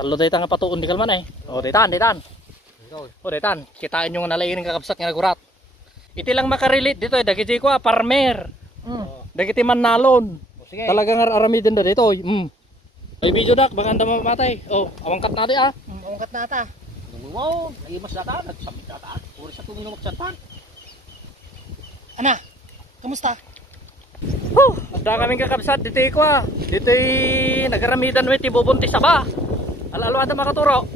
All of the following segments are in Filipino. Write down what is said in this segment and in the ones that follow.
Talo day nga patuon di kalman eh. O daytan. O daytan, kitain nyo nga nalain ng kakabsat nga nagurat. Iti lang makarelate dito eh, dagiti ko farmer. Dagiti manalon. Talagang aramidin na dito. Ay video dak, baka anda mamatay. Awangkat natin Awangkat na ata. Wow, naimas na ta, nagsabit na ta. Puro sa tumino magsantan. Ana, kamusta? Ada kaming kakabsat dito ko Dito nagaramidan mo iti bubuntis ba. Alalo ada makaturo.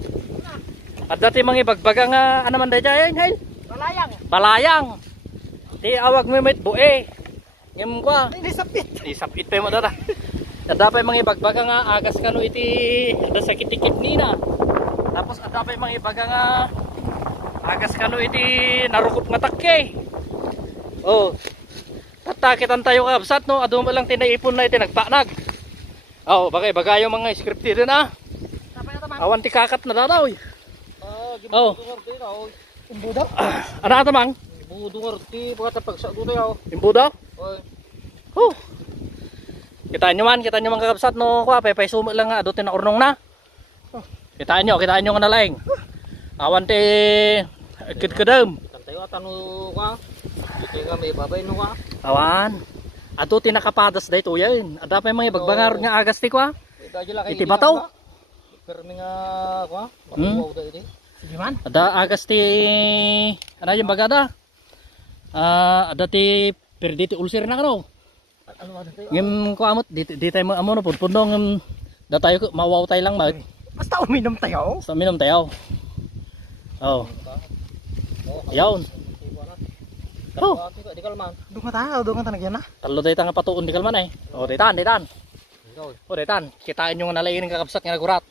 Ada ti mga ibagbaga nga ano man dayayan, hay. Balayang. Ti awag mo met bue. Ngem ko. Isapit pa mo data. Ada pa mga ibagbaga nga agas kanu iti ada sakit-sakit nina. Tapos ada pa mga ibaga nga agas kanu iti narukop nga takke. Tatakitan tayo kabsat no, adu lang tinaipon na iti nagpanag. Bagay bagayo mga scripted na. Awan ti kakat na daw. Imbuda? Ano ata mang? Budungar ti baka pagsa do tayo. Imbuda? Kita nyo mga kakabsat no, pay sumo lang nga adu tinaurnong na. Kitaan nyo nga nalaing. Awan ti kidkedem. Tayo atano ka. Ito nga may babay no ka. Awan. Adu tinakapadas dayto yan. Ada pa mga bagbangar nga agas ti ko. Iti bataw. Permi nga ko. Makuwaw da iti. Sige man. Ada agas ti ano yung bagada? Ada ti perdi ti ulcer na kano. Ano ba tayo? Ngem ko amot di tayo mo no pudpudong da tayo mawaw tayo lang ba. Basta uminom tayo. Sa minom tayo. Yawn. Di kalman. Doon ka nagyan na. Talo day nga patuon di kalman eh. Daytan. Daytan, kitain nyo nga nalain ng kakabsat nga nagurat.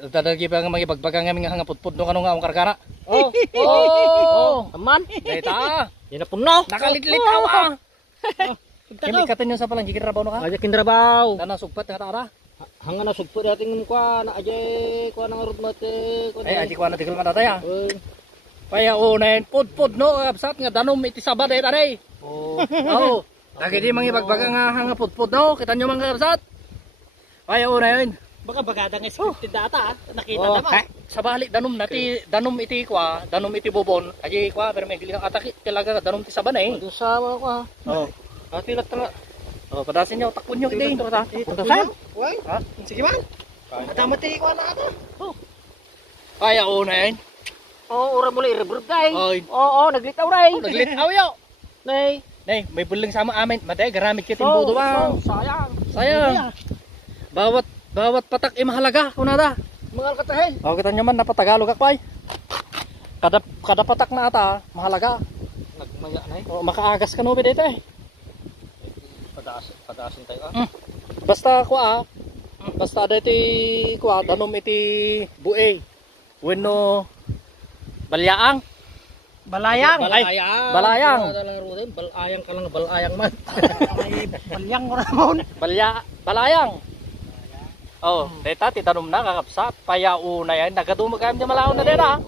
Dadagi pa nga mga ibagbaga nga mga hangapudpud no kanong nga karkara. Aman. Dayta. Yan na puno. Nakalitlit awa. Kini katen nyo sa palang jikir rabaw no ka? Aja kindrabaw. Dana sugpat nga tara. Hanga na sugpo dating kwa na aja kwa nang rutmate ko. Aji kwa na tigil man tatay. Kaya unahin pud no absat nga danom iti sabad ay taray. Lagi di mga ibagbaga nga hanga pud no, kita nyo mga absat. Kaya unahin. Baka bagada nga scripted data. Nakita naman. Sa balik danom danom iti kwa, danom iti bobon. Aji kwa pero may giling atake talaga danom ti saban eh. Do sa kwa. Ati latra. Padasin nyo takpon nyo kiti. Uy. Sige man. Adamati ko na ata. Kaya unahin. Ora muli rebrub day. Naglitaw ray. Naglitaw yo. Nay, may buling sama amin. Matay garamit kiti bodo ba. Sayang. Bawat patak mahalaga kunada. Mangal katahel. Kita nyo man napatagalog akpay. Kada patak na ata mahalaga. Nagmaya nay. Makaagas ka no dito eh. Padasin tayo Basta basta dito danom iti bue. Wenno balayang. Balayang. Balayang. Balayang ka lang balayang man. Balayang mo ramon. Balayang. Deta titanom na kakapsat. Payauna yan. Nagadumagam niya malaon na deta.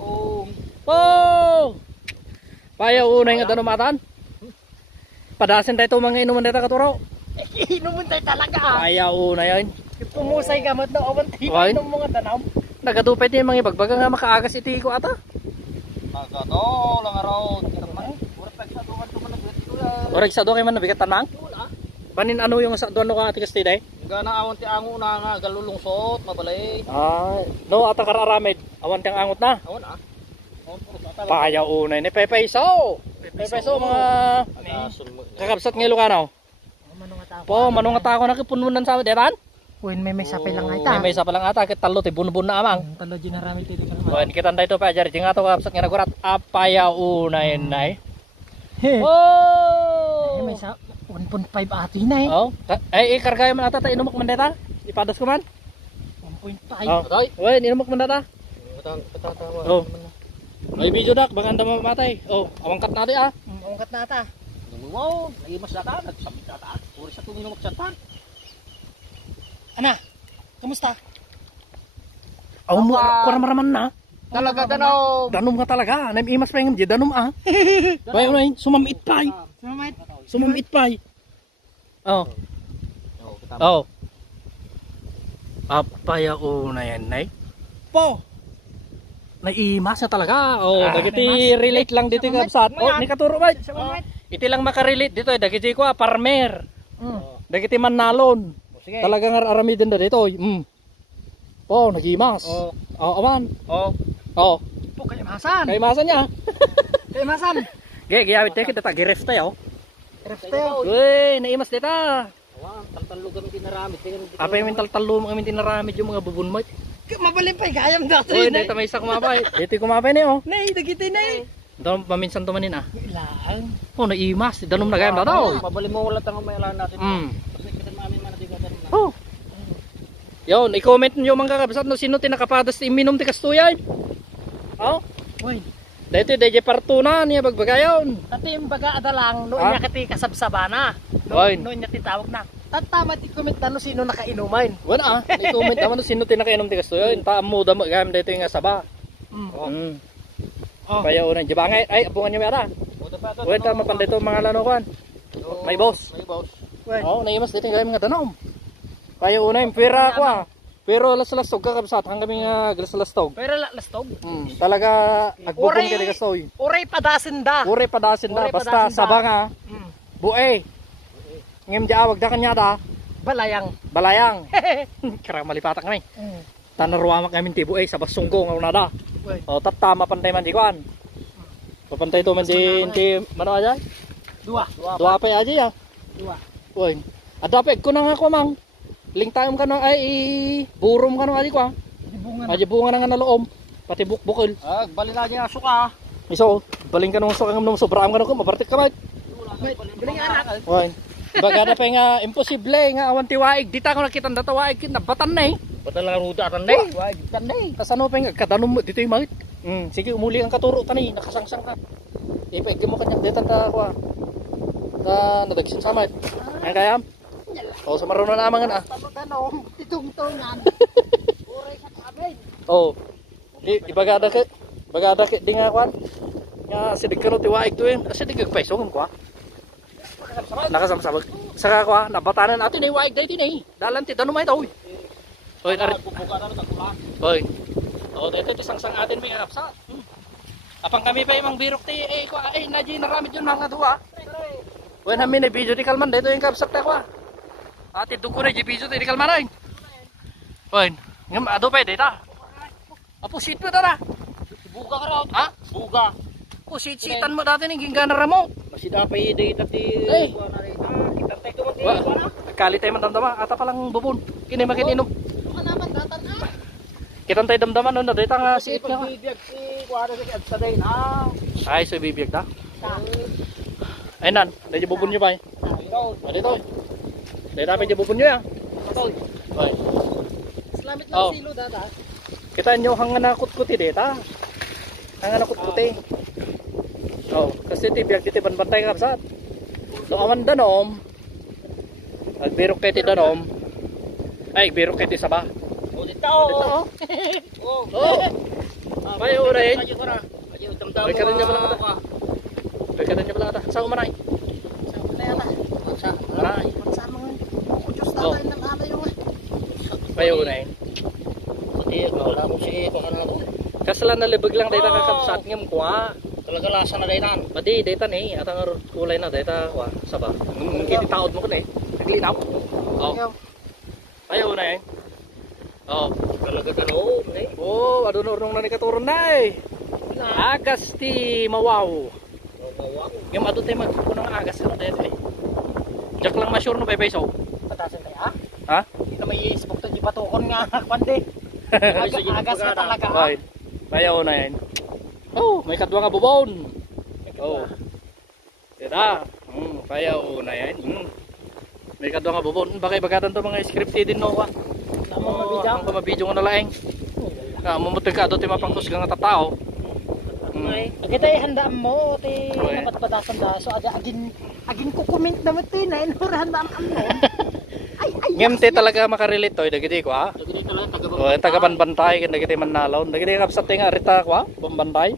Payauna yung danumatan. Padasin tayo mga inuman deta katuro. Inuman tayo talaga. Payauna yan. Pumusay gamot na awan tayo ng mga danam. Nagadupay din mga ibagbaga nga makaagas iti ko ata. Nagato lang araw. Orag sa do kay man nabigat tanang. Banin ano yung sa do no ka ati kasti day? Gana awan ti ango na nga galulungsot mabalay. No ata kararamid. Awan tiyang angot na. Awan Payaw unay ni Pepeso. Pepeso mga kakabsat ng Ilocano. Manong ata ako nakipununan sa detan. Uy, may sapay lang ata. May sa palang ata kit talo ti bunbun na amang. Talo ginarami ti ka naman. Wen kita dito pa jar jing ato kakabsat nga nagurat apayaw unay nay. May sa 1.5 ato na Ay ikargay man ata ta inumak man deta. Ipadas ko man. 1.5. Wen inumak man deta. May video dak baka anda mamatay. Awangkat natin Awangkat na ata. Wow, naimas na ta, nagsabit na ta. Puro sa tumino magsantan. Ana, kamusta? Mo kuramaraman na. Talaga danom. Danom nga talaga. Naimas pa yung danom Bayo na sumamit pay. Sumamit pay. Apaya una yan, nay. Po. Naimas na talaga. Oh, Ah, dagiti relate lang dito yung kabsat. Oh, ni katuro ba? Sa Iti lang makarelate dito, dagiti ko farmer. Mm. Dagiti manalon. Sige. Talagang aramidin na dito. Oh, nagimas. Oh. Oh, aman. Oh. Oh, Po kay Masan. kay masa niya. Kay Masan. Ge, giyawit tayo kita tagiref tayo. Reftel. Uy, naimas dita. Awan, taltalo kami tinaramit. Apa yung talo mo kami tinaramid yung mga bubun mo. Mabalin pa gayam dato. Uy, dito may isa kumapay. Dito kumapay na oh. Nay, dagiti nay. Dalam paminsan tumanin ah. Ilang. Oh, naimas. Danom na gayam daw. Mabali mo wala tanong may alam natin. Kasi kita namin man natin ganun na. Oh. Yun, i-comment nyo mga kabsat no sino tinakapadas ti iminom ti kastuyan. Oh. Uy. Dito DJ Partuna niya bagbagayon. Tati yung baga adalang noon Ah? niya kati kasabsabana. Oy. Noon niya titawag na. Tatama ti comment na no sino nakainumain. Wala ah. I-comment naman no sino tinakainom ti kastuyan. Taam mo damo gayam dito yung saba. Mm. Oh. Kaya unang jibangay ay apungan niyo mera. Wala ta mapanday to mga lano kwan. May boss. May boss. Uy. Oh, naimas dito gayam nga danom. Kaya unang pera ko ah. Pero las-lastog ka kabsat hanggang nga las-lastog. Pero lastog. Talaga agbubon Oray- ka di kastoy. Oray padasin da. Ure padasin da Ure basta padasin da. saba nga. Mm. Bue. Ngem ja wag da kanya da. Balayang. Balayang. Kara malipatak kami. Mm. Tanarwa kami ti bue sa basunggo nga unada. Uy. O tatama pantay man di kwan. Papantay to man di mano aja. Dua. Dua pa aja ya. Dua. Oy. Adapeg ko na nga ko mang. Lingtayom ka no ay burom ka no ali ko. Dibungan. Aja bunga nga naloom. Pati bukbukol. Ah, bali lagi aso ka. Iso, baling ka nung so kang sobrang ka no ko mabartik ka ba? Biling anak. Oy. Bagada pa nga imposible nga awan ti waig. Dita ko nakita na waig kin nabatan na eh. Batal lang ruda atan day. Wag tan day. Kasano pa nga kadanom mo dito yung mangit. Sige umuli ang katuro tani nakasangsang ka. Ipeg mo kanya dito ta ko. Ta nadagsin samay. Ang kayam. O sa maruno na amangan ah. Tanong, titungtungan. Oray sa kabay. Oh. Di bagada ke di nga kwan. Nga sidig ka no ti waig to yun. Kasi di kagpaiso ngam ko ah. Nakasamsabag. Saka ko ah, nabatanan natin ay waig day din eh. Dalan ti danom ay taw. Oy, arit. Bubuka na tagulan. Oy. Oh, dito ti sangsang atin may kapsa. Apang kami pa imang birok ti ko ay naji naramid yun mga duwa. Wen hamin na video ti kalman dito yung kapsak ta ko ah. Ati dugo na di video ti kalman ay. Oy, ngam ado pa dita. Apo sit mo dara. Buga ka raw. Ha? Buga. Ko sit-sitan mo dati ning ginggana ramo. Masida pa ide tati. Ay. Kita tay ko mati. Wa. Kali tayo mandamdama ata palang bubon. Kini makininom. Naman datan na. Kita tayo damdaman no dita nga siit nga. Bibiyag si kuara sa day na. Ay, so bibiyag da. Ay nan, dahil bubon nyo ba eh? Ikaw. Dito. Dahil dapat yung bubon nyo ya. Ay. Salamat Oh. lang silo dada. Kita nyo hanga nakut-kuti dita. Hanga nakut-kuti. Oh, kasi tibiyag dito banbantay ka kapsat. No aman danom. Agbirok kayo ti danom. Ay, agbirok kayo ti saba. O dito. Dito oh. Oh. Oh. May uray. Ayo ko na. Ayo damdam. Ay, karin niya pala kata. Pagkatan nyo pala kata. Saan umanay? Sa kaya na. Sa. Maray. Sama nga. Kujos Oh. tatay ng ala yung. May uray. Pati wala mo si ko kana to. Kasalan na libag lang dito kakapsat ngam kuha. Talaga lasa na daytan. Madi data ni at ang kulay na data wa saba. Kiti taod mo ko ni. Naglinaw. Oh. Ayo na eh. Oh. Talaga tanong eh. Oh, adun ornong na ni katuron na eh. Agas ti mawaw. Yung adun tayo magkukunang agas ka na eh. Jack lang masyure no peso. Patasin tayo ha? Ha? Hindi na may isbok to di patukon nga kwande. Agas ka talaga ha? Right. Ayaw na yan. Oh, may kadwa nga bubon. Oh. Kita. Kaya na yan. May kadwa nga bubon. Bakay bagatan to mga scripted din no ka. Ang pamabidyo nga nalaeng. Mamutag ka doon mapangtos ka nga tatao. Kita handaan mo ti dapat patasan da so agin ko comment na mo ti na inura handaan mo. Ay Ngem te talaga makarelate to dagiti ko ha. Dagiti talaga Oh, taga banbantay ken dagiti mannalaw. Dagiti kapsat nga arita ko ha, bambantay.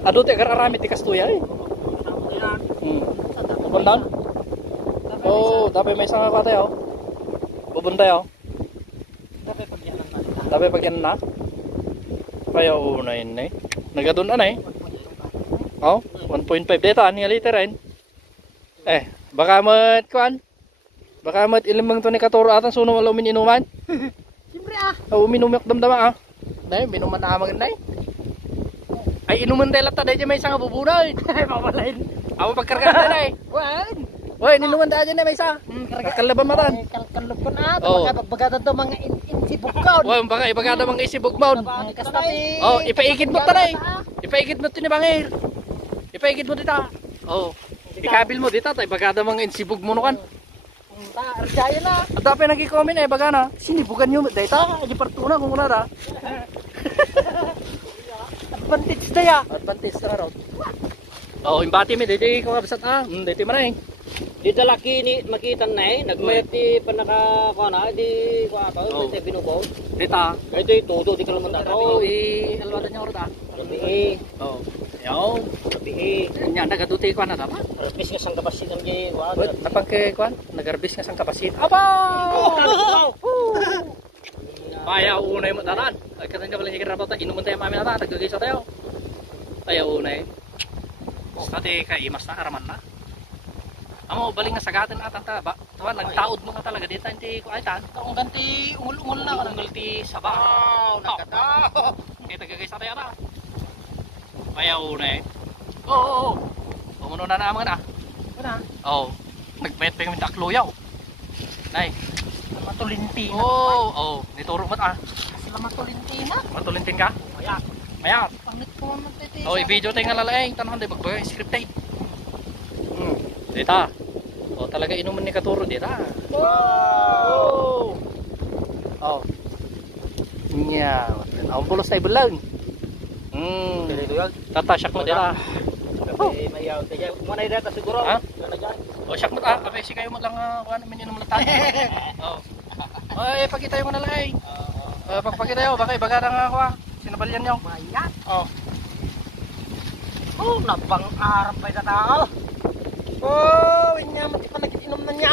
Ado te kararami ti kastuya eh. Bundan? Oh, dapat may isang ka tayo. Bubun tayo. Tapi pag yan ang nalita. Tapi pag yan na. Kaya una yun eh. Nagadun na eh. Oh, 1.5 dito ani liter rin. Baka mat kuan. Baka mat ilimang to ni katuro atan suno wala uminuman. Siyempre Uminom yak damdama Nay, minuman na amang nay. Ay inuman tayo lata dahil may isang bubunay. Papalain. Ako pagkarga na eh. Wan. Oy, ninuman dahil na may isa. Kakalaban matan. Kalkalupon Oh. Bagada daw mga insibugkaw. Oy, baka ibagada mang isibog maun. Kastapi. Oh, ipaikit mo tanay. Ipaikit mo to ni Bangir. Ipaikit mo dita. Oh. Ikabil mo dita tay bagada mang insibog mo no kan. Arjaya na. At dapat nagki-comment eh bagana. Sinibugan niyo dita di partuna kung una da. Advantage daya. Advantage na raw. Oh, imbati mi dito ko kabsat dito maray. Di talaki ni makita na eh. Nagmayat di panaka kuha na. Di kuha pa. Oh. Di binubaw. Dita. Ito todo di kalaman na. Oh, alwada niya ora da. Sabi Oh. Yo, sabi nya nagaduti ko na dapat. Pis nga sang kapasitan di kuha. Napang kay kwan, nagarbis nga sang kapasit. Aba! Paya unay mo tanan. Kasi nyo pala higit rato tayo, inuman tayo mami na tayo, nagagisa tayo. Paya unay. Pati kay imas na, araman na. Amo, baling nga sagatin atan ta ba? Tawa, nagtaod mo nga talaga dito, hindi ko ay tan. Kung ganti ungul-ungul na. Ungol ti saba. Nagkataw. Kaya tagagisa tayo na. Paya unay. Oo. Umuno na naman na. Ano? Oo. Nagbayad pa kami takloyaw. Nay. Matulinti na. Oo. Nituro mo Sila matulinti na. Matulintin ka? Mayat. Mayat. Pangit ko naman titi. Oh, i-video tayo nga lalaeng. Tanong tayo magbagay. Scripted. Dita. Oh, talaga inuman ni Katuro. Dita. Oh. Oh. Nya. Ang pulos tayo bulan. Dito yan. Tatasyak mo dita. Sabi mayaw tayo. Muna ida ta siguro. Ha? Ano dyan? O, syak mo Ape, si kayo mo lang kuha namin inom latan. Oh. Ay, pagkita yung nalaeng. Pagpakita yun. Baka ibaga na nga kuha. Sinabalyan nyo. Mayat. Oh. Oh, napang-arap pa yung tao. Oh, inya mati pa nag-inom na niya.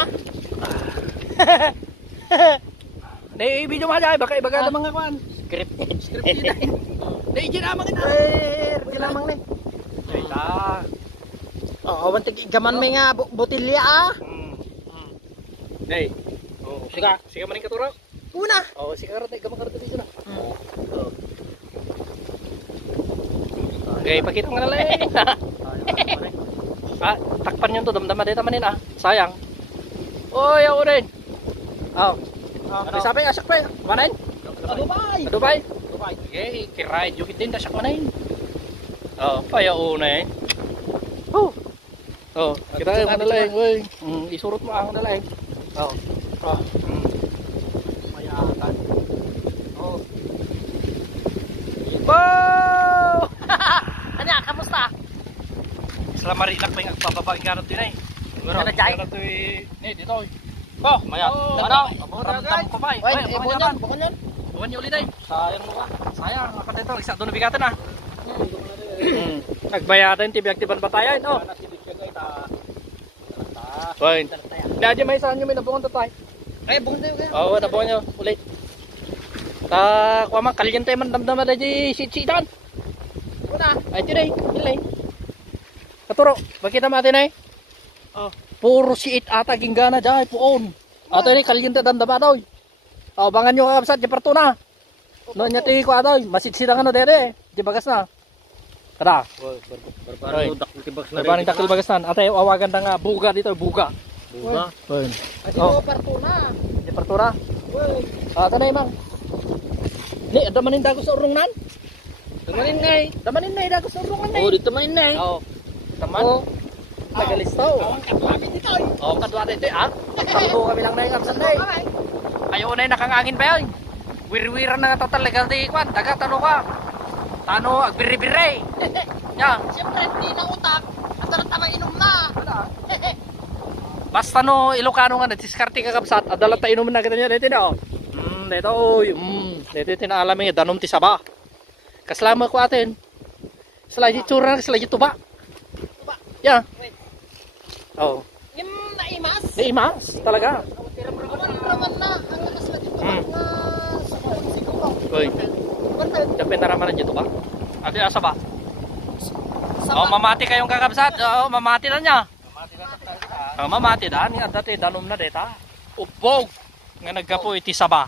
Video mo dyan. Baka ibaga na mga kuhan. Scripted. Scripted. Dahil ginamang ito. Ginamang na. Ay, ta. Oo, wantig gaman may nga botilya Hey. Oh, sige maning Katuro. Una. Oh, sige karon gamang karon dito na. Oh. Okay, pakita mo na lang. Takpan yun to, damdama dito manin Sayang. Oy, ako rin. Oh. Sabi asak pa. Manain? Dubai. Dubai. Okay, kiray jukit din dasak manain. Oh, paya una eh. Oh, kita yung manalaing, woy. Isurot mo ang manalaing. Oh. Mayatan. Oh. Wow! Anya, kamusta? Sila marinak pa yung agpababaing ganot din eh. Ano, Jai? Dito. Oh, mayat. Ano? Ramdam ko ba eh. Bukan yan. Bukan niyo ulit eh. Sayang mo ka. Sayang. Apa dito? Isa doon nabigatan ah. Nagbayatan, tibiyag-tiban ba tayo? Oh. Fine. Hindi may saan nyo may nabungan to tayo. Ay, bukan tayo kaya. Oo, nabungan nyo. Ulit. Kuha man, kalyente man damdama na di sit-sitan. Una. Ay, tinay. Nilay. Katuro, bakita natin eh. Oh. Puro siit ata ginggana dyan. Puon. Ato ni kalyente damdama daw. Oh, bangan nyo kakabsat. Di parto na. Noon niya tingin ko daw. Masitsirang ano dede. Di bagas na. Tara. Barbarang dakil tibak na rin. Barbarang dakil bagas na. Ate, awagan na nga. Buga dito. Buga. Buga. Fine. Adi ko partuna. Di parto na. Ate na imang. Ni, damanin dago sa urong nan. Tamanin na eh. Damanin na dago sa urong nan. Oo, dito main na eh. Oo. Taman. Nagalistaw. Kami dito. Oo, kadwa dito ah. Takbo kami lang na yung absan na eh. Ayaw na yung nakangangin ba yan? Wir-wiran na nga total legal di kwan. Daga, tano ka. Tano, agbiri-biri. Ya. Siyempre, hindi na utak. At tama inom na. Basta no, Ilocano nga, nagsiskarte ka kapsat. Adalat ta inumin na kita niya. Dito na oh. Dito oy. Dito tinaalam nga, danom ti saba. Kaslama ko atin. Sila tsura na, sila tuba. Ya. Oh. Yung naimas. Naimas, talaga. Raman na. Ang lakas lagi tumak na Uy, dapin na naman dito ba? Adi asa ba? Oh, mamati kayong kakabsat. Oh, mamati na niya. Oh, mamati da ni dati danom na deta. Upog nga naggapo iti saba.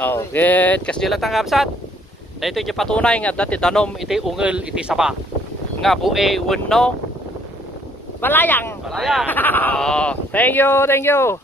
Oh, get kasi dila tang kakabsat. Dito iti patunay nga dati danom iti ungel iti saba. Nga bue wenno Balayang. Balayang. Oh, thank you, thank you.